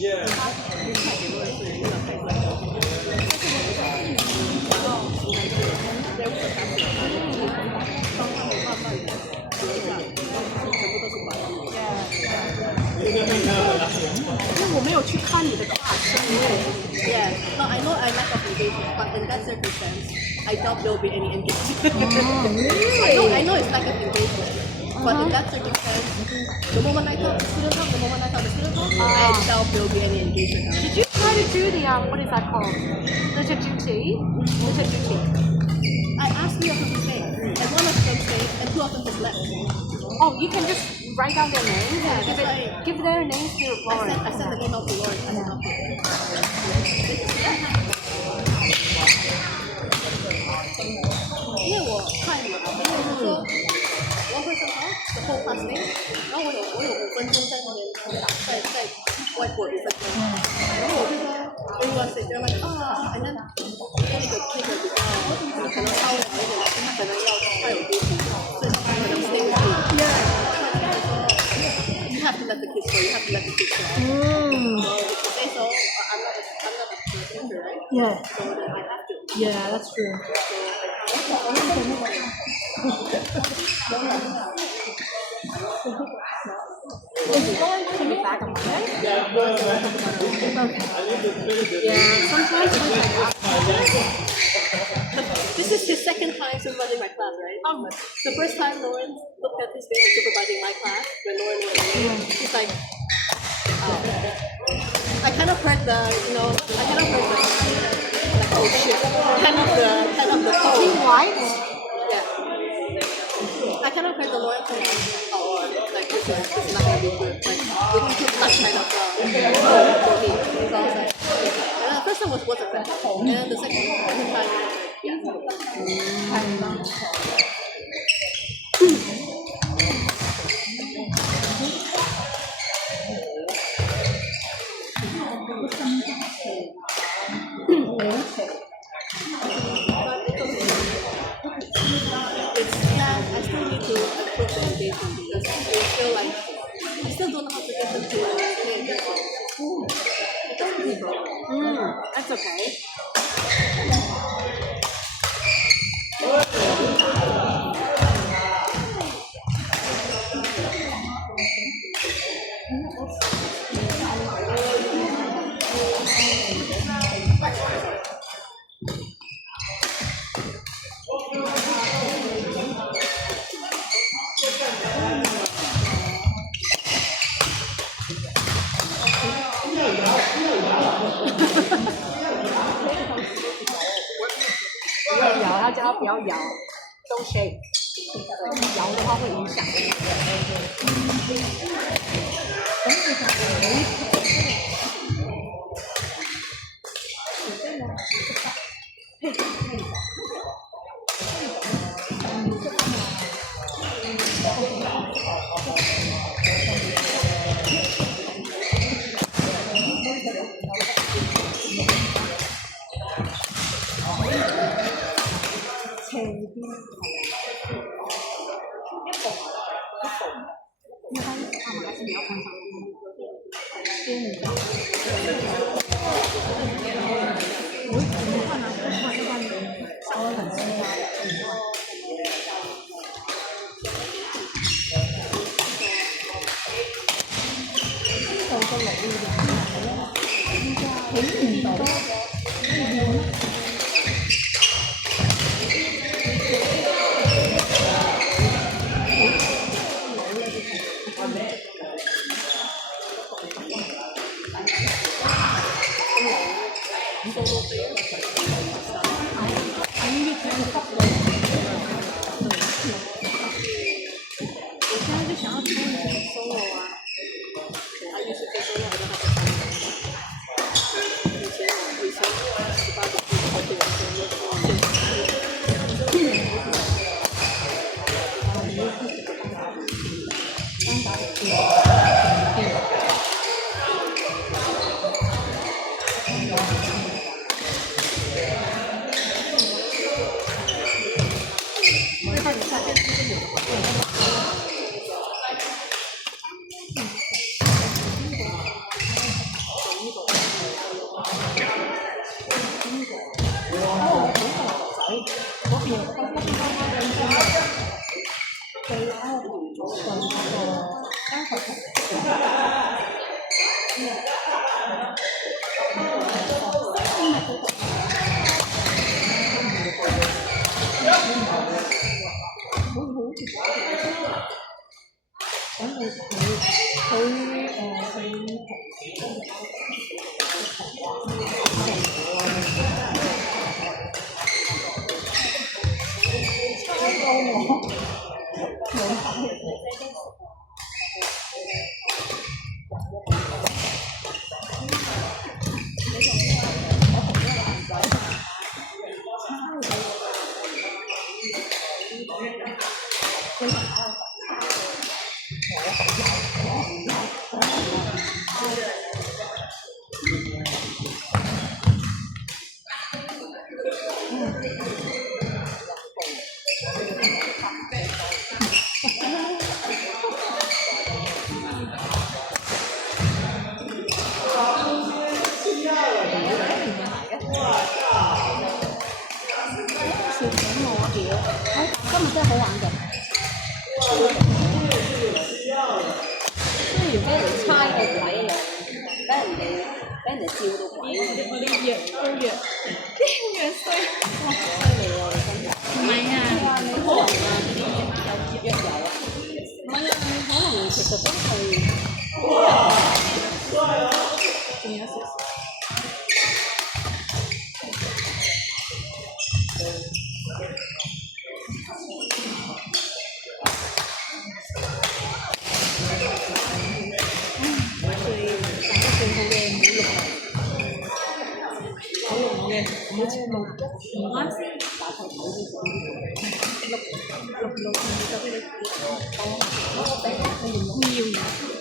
因为我没有去看你的 class， Yeah, no, I know I lack of engagement, but in that circumstance, I doubt there will be any engagement. I know it's lack of engagement, but in that circumstance, the moment I talk, the student talk, the moment I talk, the student talk, I doubt there will be any engagement. Did you try to do the what is that called? Literature duty. I asked three of them to stay, and one of them stayed, and two of them just left. Oh, you can just write down their names and give their names to Lauren. I sent an email to Lauren. I said, okay. 因为我快嘛，因为我说1 person talk the whole class name， 然后我有5分钟在那边在whiteboard 5分钟，然后我就说 everyone sit there like and then 那个比较可能稍微好一点的，他可能要快有读书，所以他可能 stay with me。You have to let the kids go. You have to let the kids go. Okay, so I'm not a teacher, right? Yeah. So then I have to. Yeah, that's true. Is it going to the back of my head? Okay. Yeah, sometimes we can This is his second time supervising my class, right? The first time Lauren looked at his face and supervising my class, when Lauren was there, he's like, I kind of heard the, like, oh shit, kind of the tone. Team white? Yeah. I kind of heard the Lauren tone, like, this is not going to be good. Like, we took that kind of for me. So I was like, and the first time wasn't bad. And then the second time, yeah. I still need to improve the engagement because they feel like I still don't know how to get them to pay attention. That's really broken. That's okay. Don't shake. 摇的话会影响。笑死我屌！今日真係好玩嘅。雖然俾人猜個鬼啊，俾人哋笑到鬼。我哋弱都弱，弱衰。哇！犀利喎，你真係。唔係啊，你可能啊，啲有啊。唔係啊，你可能其實都係。仲有少少。唔好切冇唔啱先，打頭頭先六，我俾你，要。